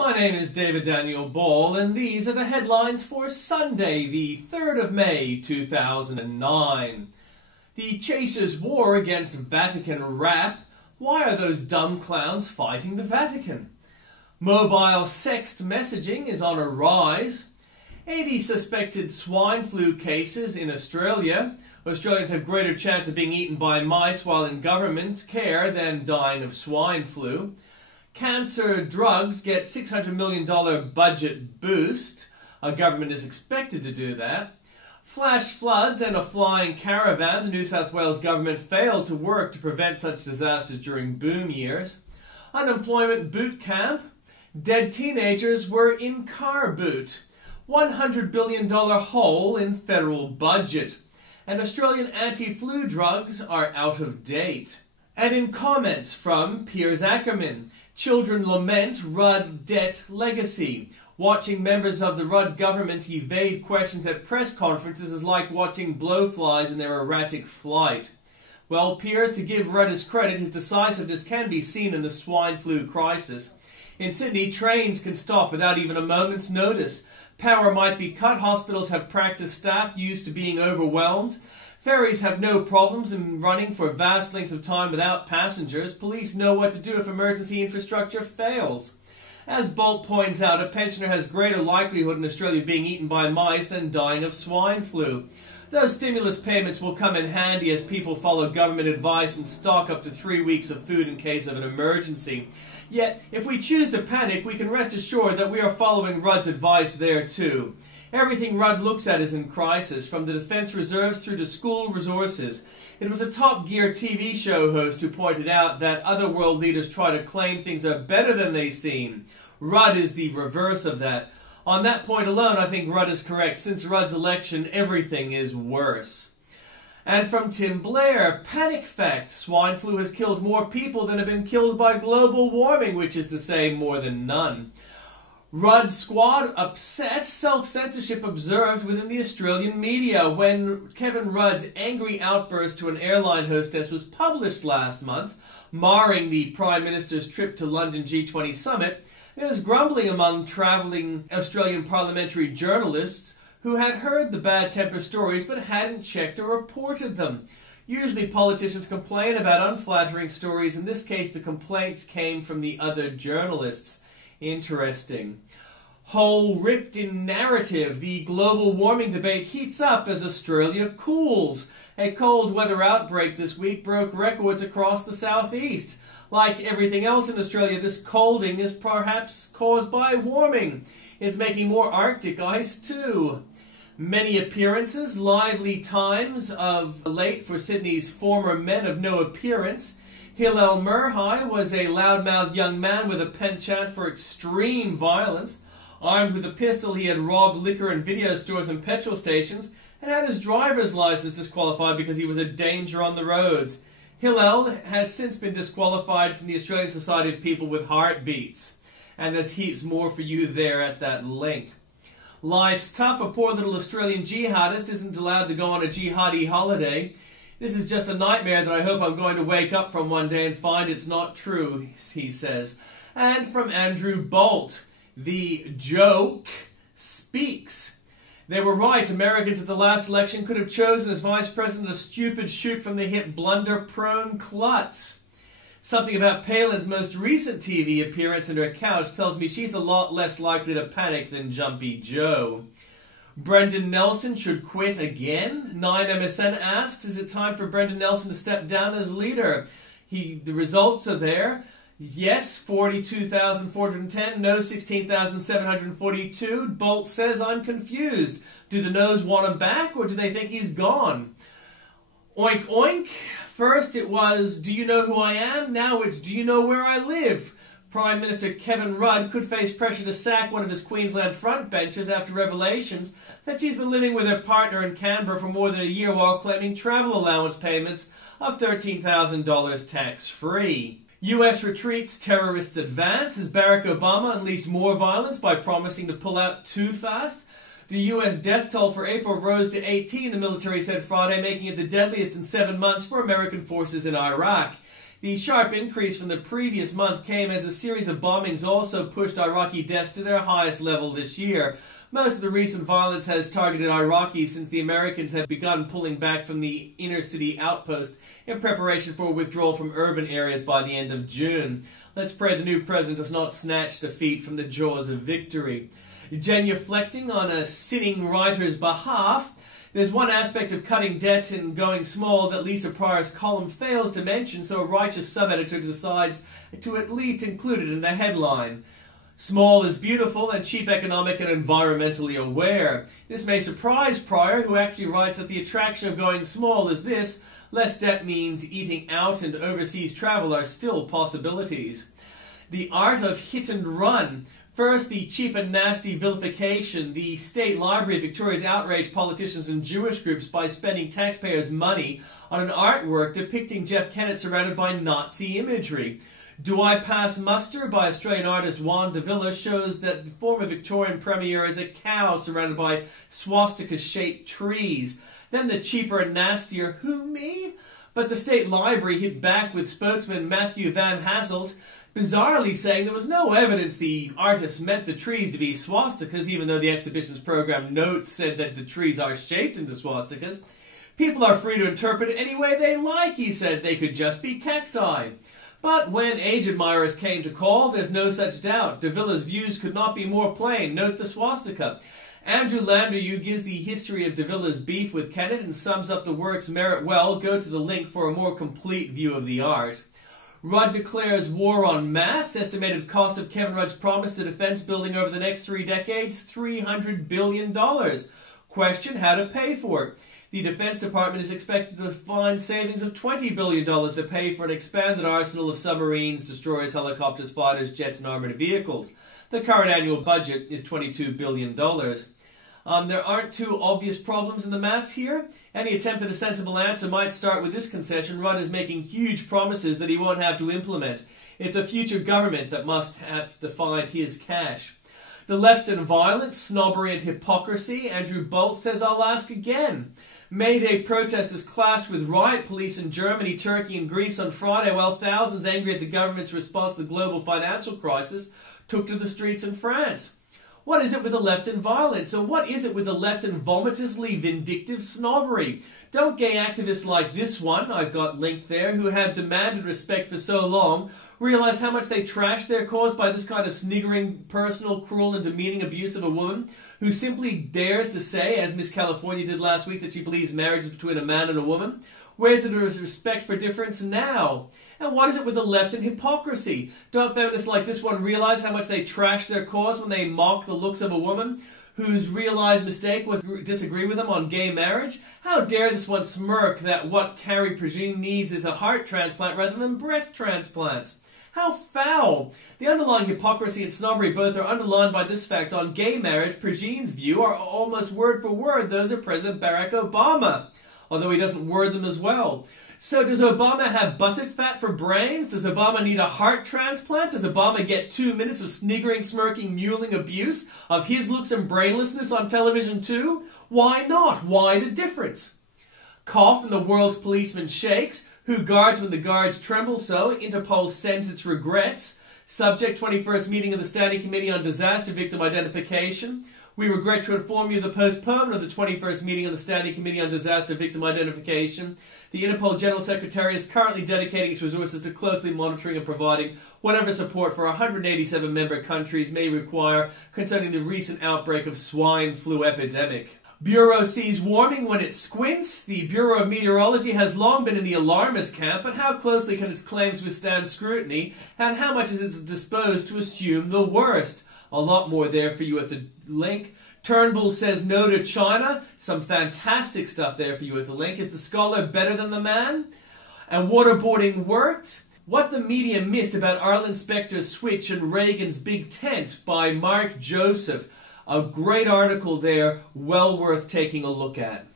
My name is David Daniel Ball, and these are the headlines for Sunday, the 3rd of May, 2009. The Chasers' war against Vatican rap. Why are those dumb clowns fighting the Vatican? Mobile sext messaging is on a rise. 80 suspected swine flu cases in Australia. Australians have greater chance of being eaten by mice while in government care than dying of swine flu. Cancer drugs get $600 million budget boost. Our government is expected to do that. Flash floods and a flying caravan. The New South Wales government failed to work to prevent such disasters during boom years. Unemployment boot camp. Dead teenagers were in car boot. $100 billion hole in federal budget. And Australian anti-flu drugs are out of date. And in comments from Piers Akerman, children lament Rudd debt legacy. Watching members of the Rudd government evade questions at press conferences is like watching blowflies in their erratic flight. Well, Piers, to give Rudd his credit, his decisiveness can be seen in the swine flu crisis. In Sydney, trains can stop without even a moment's notice. Power might be cut, hospitals have practice staff used to being overwhelmed. Ferries have no problems in running for vast lengths of time without passengers. Police know what to do if emergency infrastructure fails. As Bolt points out, a pensioner has greater likelihood in Australia being eaten by mice than dying of swine flu. Those stimulus payments will come in handy as people follow government advice and stock up to 3 weeks of food in case of an emergency. Yet, if we choose to panic, we can rest assured that we are following Rudd's advice there too. Everything Rudd looks at is in crisis, from the Defence Reserves through to school resources. It was a Top Gear TV show host who pointed out that other world leaders try to claim things are better than they seem. Rudd is the reverse of that. On that point alone, I think Rudd is correct. Since Rudd's election, everything is worse. And from Tim Blair, panic fact, swine flu has killed more people than have been killed by global warming, which is to say more than none. Rudd squad upset, self-censorship observed within the Australian media when Kevin Rudd's angry outburst to an airline hostess was published last month, marring the Prime Minister's trip to London G20 summit. There was grumbling among travelling Australian parliamentary journalists who had heard the bad temper stories but hadn't checked or reported them. Usually politicians complain about unflattering stories. In this case, the complaints came from the other journalists. Interesting. Hole ripped in narrative. The global warming debate heats up as Australia cools. A cold weather outbreak this week broke records across the southeast. Like everything else in Australia, this colding is perhaps caused by warming. It's making more Arctic ice too. Many appearances, lively times of late for Sydney's former men of no appearance. Hillel Murhai was a loudmouthed young man with a penchant for extreme violence. Armed with a pistol, he had robbed liquor and video stores and petrol stations and had his driver's license disqualified because he was a danger on the roads. Hillel has since been disqualified from the Australian Society of People with Heartbeats. And there's heaps more for you there at that link. Life's tough. A poor little Australian jihadist isn't allowed to go on a jihadi holiday. This is just a nightmare that I hope I'm going to wake up from one day and find it's not true, he says. And from Andrew Bolt, the joke speaks. They were right. Americans at the last election could have chosen as vice president a stupid shoot-from-the-hip blunder-prone klutz. Something about Palin's most recent TV appearance and her couch tells me she's a lot less likely to panic than Jumpy Joe. Brendan Nelson should quit again? 9MSN asks, is it time for Brendan Nelson to step down as leader? The results are there. Yes, 42,410. No, 16,742. Bolt says, I'm confused. Do the no's want him back, or do they think he's gone? Oink, oink. First it was, do you know who I am? Now it's, do you know where I live? Prime Minister Kevin Rudd could face pressure to sack one of his Queensland frontbenchers after revelations that she's been living with her partner in Canberra for more than a year while claiming travel allowance payments of $13,000 tax-free. U.S. retreats, terrorists advance. Has Barack Obama unleashed more violence by promising to pull out too fast? The U.S. death toll for April rose to 18, the military said Friday, making it the deadliest in 7 months for American forces in Iraq. The sharp increase from the previous month came as a series of bombings also pushed Iraqi deaths to their highest level this year. Most of the recent violence has targeted Iraqis since the Americans have begun pulling back from the inner-city outpost in preparation for withdrawal from urban areas by the end of June. Let's pray the new president does not snatch defeat from the jaws of victory. Genuflecting on a sitting writer's behalf, there's one aspect of cutting debt and going small that Lisa Pryor's column fails to mention, so a righteous sub-editor decides to at least include it in the headline. Small is beautiful and cheap economic and environmentally aware. This may surprise Pryor, who actually writes that the attraction of going small is this: less debt means eating out and overseas travel are still possibilities. The art of hit and run. First, the cheap and nasty vilification. The State Library of Victoria's outraged politicians and Jewish groups by spending taxpayers' money on an artwork depicting Jeff Kennett surrounded by Nazi imagery. Do I Pass Muster by Australian artist Juan de Villa shows that the former Victorian premier is a cow surrounded by swastika-shaped trees. Then the cheaper and nastier Who Me? But the State Library hit back with spokesman Matthew Van Hasselt bizarrely saying there was no evidence the artist meant the trees to be swastikas, even though the exhibition's program notes said that the trees are shaped into swastikas. People are free to interpret it any way they like, he said. They could just be cacti. But when age admirers came to call, there's no such doubt. De Villa's views could not be more plain. Note the swastika. Andrew Landernew gives the history of De Villa's beef with Kennett and sums up the work's merit well. Go to the link for a more complete view of the art. Rudd declares war on maths. Estimated cost of Kevin Rudd's promise to defense building over the next 3 decades, $300 billion. Question, how to pay for it. The Defense Department is expected to find savings of $20 billion to pay for an expanded arsenal of submarines, destroyers, helicopters, fighters, jets, and armored vehicles. The current annual budget is $22 billion. There aren't two obvious problems in the maths here. Any attempt at a sensible answer might start with this concession: Rudd is making huge promises that he won't have to implement. It's a future government that must have to find his cash. The left and violence, snobbery and hypocrisy. Andrew Bolt says, I'll ask again. May Day protesters clashed with riot police in Germany, Turkey and Greece on Friday, while thousands angry at the government's response to the global financial crisis took to the streets in France. What is it with the left and violence? And what is it with the left and vomitously vindictive snobbery? Don't gay activists like this one, I've got linked there, who have demanded respect for so long, realize how much they trash their cause by this kind of sniggering, personal, cruel and demeaning abuse of a woman who simply dares to say, as Miss California did last week, that she believes marriage is between a man and a woman? Where's the respect for difference now? And what is it with the left and hypocrisy? Don't feminists like this one realize how much they trash their cause when they mock the looks of a woman whose realized mistake was to disagree with them on gay marriage? How dare this one smirk that what Carrie Prejean needs is a heart transplant rather than breast transplants? How foul! The underlying hypocrisy and snobbery both are underlined by this fact. On gay marriage, Prejean's view are almost word for word those of President Barack Obama, although he doesn't word them as well. So does Obama have buttock fat for brains? Does Obama need a heart transplant? Does Obama get 2 minutes of sniggering, smirking, mewling abuse of his looks and brainlessness on television too? Why not? Why the difference? Cough and the world's policeman shakes. Who guards when the guards tremble so? Interpol sends its regrets. Subject 21st meeting of the Standing Committee on Disaster Victim Identification. We regret to inform you of the postponement of the 21st meeting of the Standing Committee on Disaster Victim Identification. The Interpol General Secretary is currently dedicating its resources to closely monitoring and providing whatever support for 187 member countries may require concerning the recent outbreak of swine flu epidemic. Bureau sees warming when it squints. The Bureau of Meteorology has long been in the alarmist camp, but how closely can its claims withstand scrutiny, and how much is it disposed to assume the worst? A lot more there for you at the link. Turnbull says no to China. Some fantastic stuff there for you at the link. Is the scholar better than the man? And waterboarding worked? What the media missed about Arlen Specter's switch and Reagan's big tent by Mark Joseph. A great article there, well worth taking a look at.